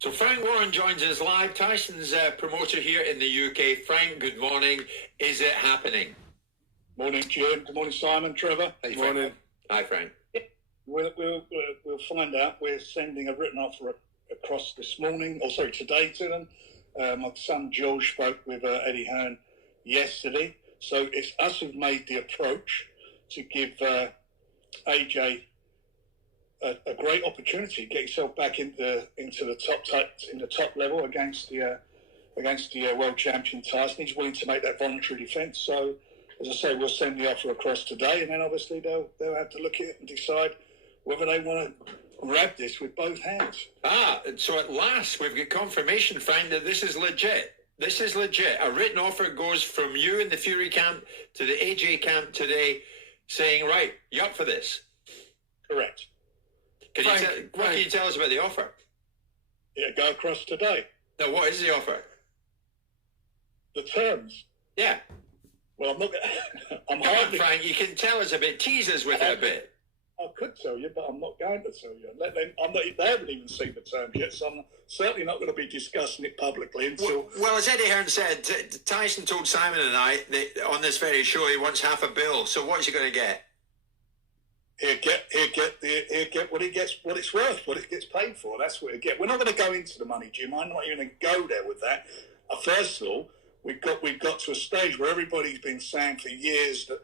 So Frank Warren joins us live. Tyson's promoter here in the UK. Frank, good morning. Is it happening? Morning, Jim. Good morning, Simon, Trevor. Hey, morning. Hi, Frank. We'll find out. We're sending a written offer across this morning, today to them. My son George spoke with Eddie Hearn yesterday. So it's us who've made the approach to give AJ a great opportunity to get yourself back into the top level against the world champion Tyson. He's willing to make that voluntary defence. So, as I say, we'll send the offer across today, and then obviously they'll have to look at it and decide whether they want to grab this with both hands. So at last we've got confirmation, Frank, that this is legit. This is legit. A written offer goes from you in the Fury camp to the AJ camp today, saying, right, you up for this? Correct. What can you tell us about the offer? Yeah, go across today. No, what is the offer? The terms. Yeah. Well, I'm not. Come on, Frank. You can tell us a bit. Tease us with it a bit. I could tell you, but I'm not going to tell you. They haven't even seen the terms yet, so I'm certainly not going to be discussing it publicly until. Well, as Eddie Hearn said, Tyson told Simon and I that on this very show he wants half a bill. So what's he going to get? He'll get what he gets, what it's worth, what it gets paid for. That's what he'll get. We're not going to go into the money, Jim. I'm not even going to go there with that. First of all, we've got to a stage where everybody's been saying for years that,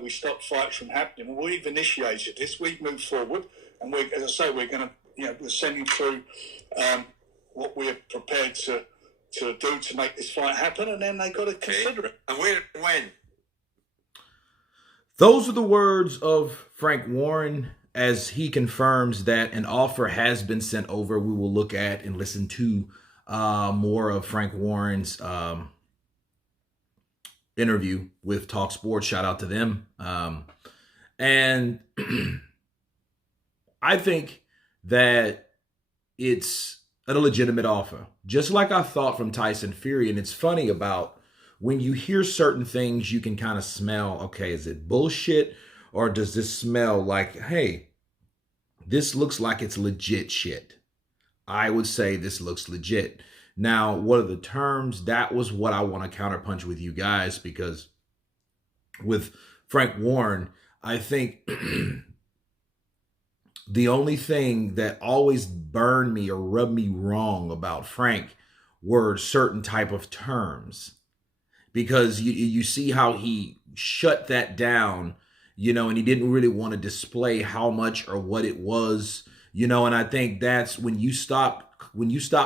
we stopped fights from happening. Well, we've initiated this. We've moved forward, and as I say, we're going to, we're sending through what we're prepared to do to make this fight happen, and then they got to consider it. And when? Those are the words of Frank Warren as he confirms that an offer has been sent over. We will look at and listen to more of Frank Warren's interview with Talk Sports. Shout out to them. And I think that it's a legitimate offer, just like I thought from Tyson Fury. And it's funny about when you hear certain things, you can kind of smell, okay, is it bullshit? Or does this smell like, hey, this looks like it's legit shit? I would say this looks legit. Now, what are the terms? That was what I want to counterpunch with you guys, because with Frank Warren, I think the only thing that always burned me or rubbed me wrong about Frank were certain type of terms. Because you see how he shut that down, and he didn't really want to display how much or what it was, and I think that's when you stop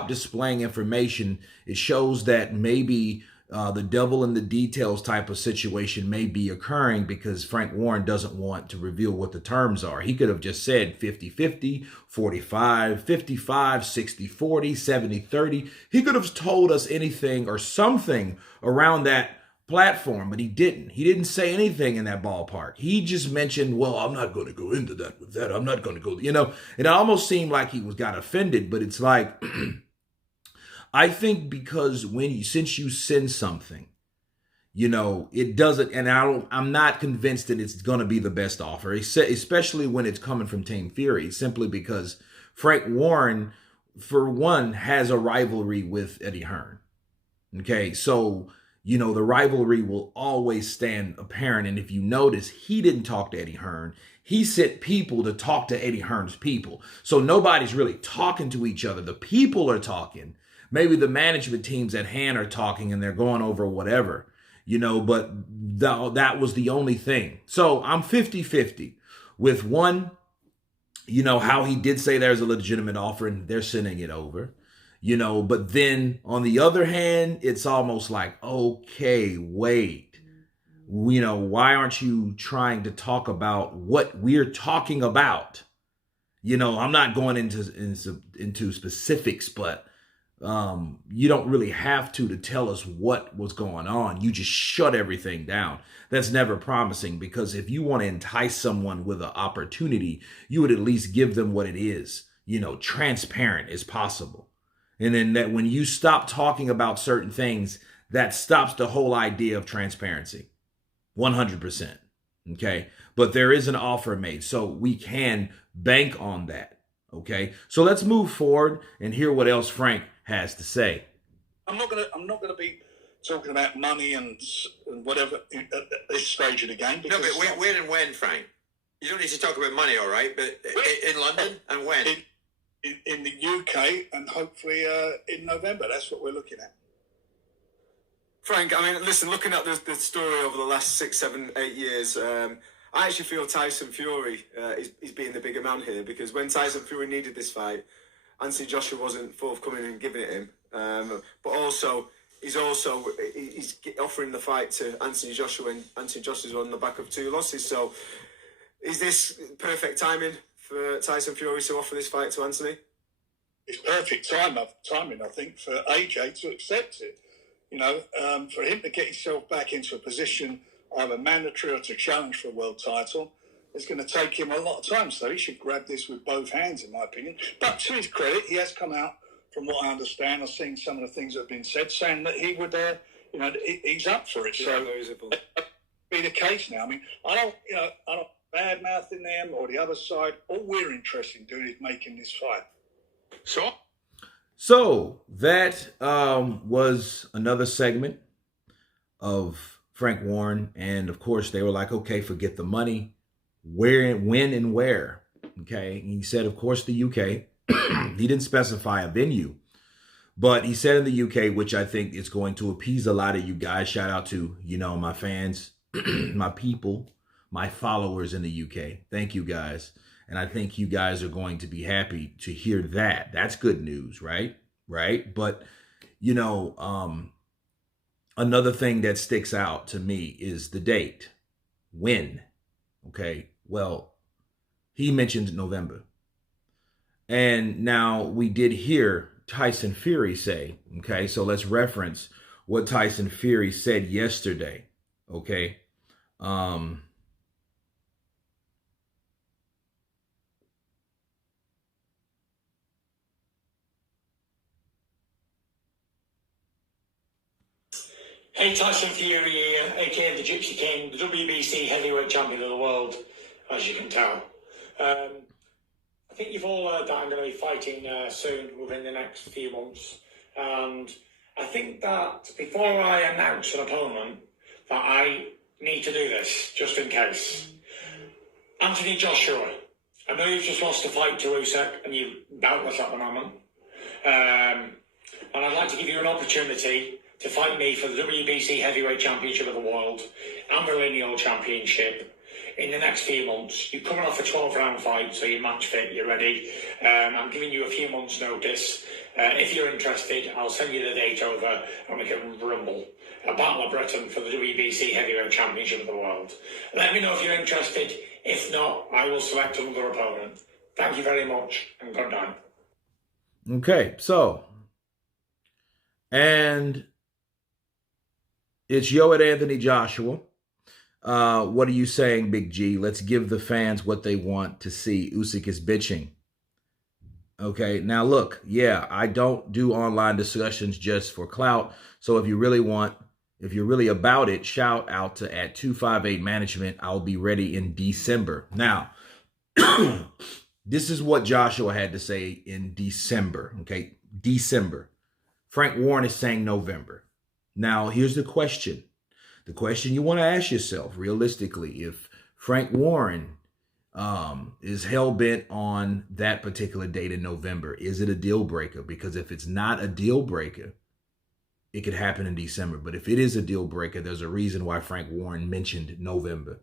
displaying information, it shows that maybe the devil in the details type of situation may be occurring, because Frank Warren doesn't want to reveal what the terms are. He could have just said 50-50, 45-55, 60-40, 70-30. He could have told us anything or something around that platform, but he didn't. He didn't say anything in that ballpark. He just mentioned, well, I'm not going to go into that with that. I'm not going to go, it almost seemed like he got offended, but it's like, I think because since you send something, it doesn't, and I'm not convinced that it's going to be the best offer, especially when it's coming from Team Fury, simply because Frank Warren, for one, has a rivalry with Eddie Hearn. Okay, so, the rivalry will always stand apparent. And if you notice, he didn't talk to Eddie Hearn. He sent people to talk to Eddie Hearn's people. So nobody's really talking to each other. The people are talking. Maybe the management teams at hand are talking and they're going over whatever, but that was the only thing. So I'm 50-50 with one, how he did say there's a legitimate offer and they're sending it over, but then on the other hand, it's almost like, okay, wait, why aren't you trying to talk about what we're talking about? I'm not going into specifics, but you don't really have to tell us what was going on. You just shut everything down. That's never promising, because if you want to entice someone with an opportunity, you would at least give them what it is, transparent as possible. And then that when you stop talking about certain things, that stops the whole idea of transparency. 100%. Okay. But there is an offer made, so we can bank on that. Okay, so let's move forward and hear what else Frank has to say. I'm not gonna be talking about money and whatever at this stage of the game. No, but where and when, Frank? You don't need to talk about money, all right? But in London and when? In the UK and hopefully in November. That's what we're looking at. Frank, I mean, listen, looking at the story over the last 6, 7, 8 years, I actually feel Tyson Fury is being the bigger man here, because when Tyson Fury needed this fight, Anthony Joshua wasn't forthcoming and giving it him. But also, he's offering the fight to Anthony Joshua when Anthony Joshua's on the back of 2 losses. So is this perfect timing for Tyson Fury to offer this fight to Anthony? It's perfect timing, I think, for AJ to accept it. You know, for him to get himself back into a position, either mandatory or to challenge for a world title, it's going to take him a lot of time. So he should grab this with both hands, in my opinion. But to his credit, he has come out, from what I understand, I've seen some of the things that have been said, saying that he would, he's up for it. So that be the case now. I mean, I don't bad mouthing them or the other side. All we're interested in doing is making this fight. So that was another segment of Frank Warren. And of course, they were like, okay, forget the money. Where, when, and where. Okay. And he said, of course, the UK. He didn't specify a venue, but he said in the UK, which I think is going to appease a lot of you guys. Shout out to, my fans, my people, my followers in the UK. Thank you guys. And I think you guys are going to be happy to hear that. That's good news, right? Right. But, another thing that sticks out to me is the date. When? Okay. Well, he mentioned November. And now we did hear Tyson Fury say, okay, so let's reference what Tyson Fury said yesterday. Okay. Hey, Tyson Fury here, aka the Gypsy King, the WBC heavyweight champion of the world, as you can tell. I think you've all heard that I'm going to be fighting soon, within the next few months. And I think that before I announce an opponent, that I need to do this, just in case. Anthony Joshua, I know you've just lost a fight to Usyk, and you're doubtless at the moment. And I'd like to give you an opportunity to fight me for the WBC Heavyweight Championship of the World and the Lineal Championship in the next few months. You're coming off a 12-round fight, so you're match fit, you're ready. I'm giving you a few months' notice. If you're interested, I'll send you the date over and we can rumble. A Battle of Britain for the WBC Heavyweight Championship of the World. Let me know if you're interested. If not, I will select another opponent. Thank you very much, and good night. Okay, so, and it's Yo at Anthony Joshua. What are you saying, Big G? Let's give the fans what they want to see. Usyk is bitching. Okay, now look, yeah, I don't do online discussions just for clout. So if you're really about it, shout out to at 258 Management. I'll be ready in December. Now, this is what Joshua had to say in December. Okay, December. Frank Warren is saying November. Now, here's the question. The question you want to ask yourself, realistically, if Frank Warren is hell-bent on that particular date in November, is it a deal breaker? Because if it's not a deal breaker, it could happen in December. But if it is a deal breaker, there's a reason why Frank Warren mentioned November.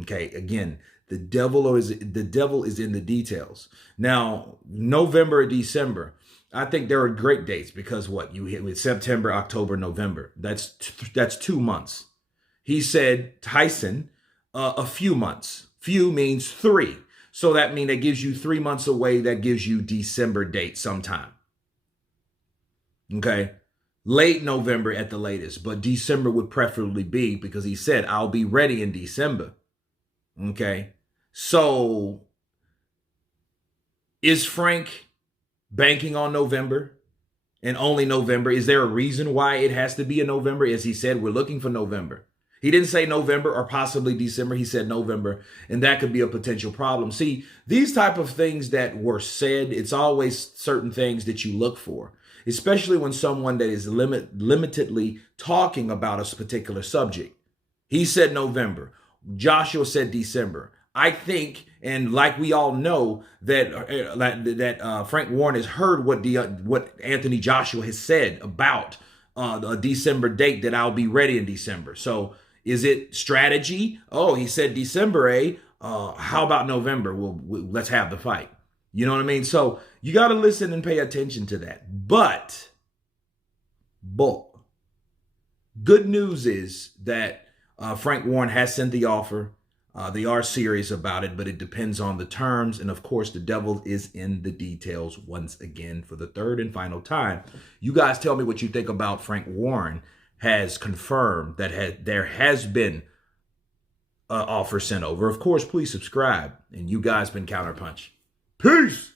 Okay, again, the devil is in the details. Now, November or December, I think there are great dates because what you hit with September, October, November. That's 2 months. He said, Tyson, a few months. Few means 3. So that means that gives you 3 months away. That gives you December date sometime. Okay. Late November at the latest, but December would preferably be, because he said, I'll be ready in December. Okay. So is Frank banking on November and only November? Is there a reason why it has to be in November? As he said, we're looking for November. He didn't say November or possibly December. He said November, and that could be a potential problem. See, these type of things that were said, it's always certain things that you look for, especially when someone that is limitedly talking about a particular subject. He said November. Joshua said December. I think, and like we all know, that Frank Warren has heard what Anthony Joshua has said about a December date, that I'll be ready in December. So is it strategy? Oh, he said December, eh? How about November? Let's have the fight. You know what I mean? So you got to listen and pay attention to that. But good news is that Frank Warren has sent the offer. They are serious about it, but it depends on the terms. And of course, the devil is in the details once again for the third and final time. You guys tell me what you think about Frank Warren has confirmed that there has been an offer sent over. Of course, please subscribe. And you guys been Counterpunch. Peace.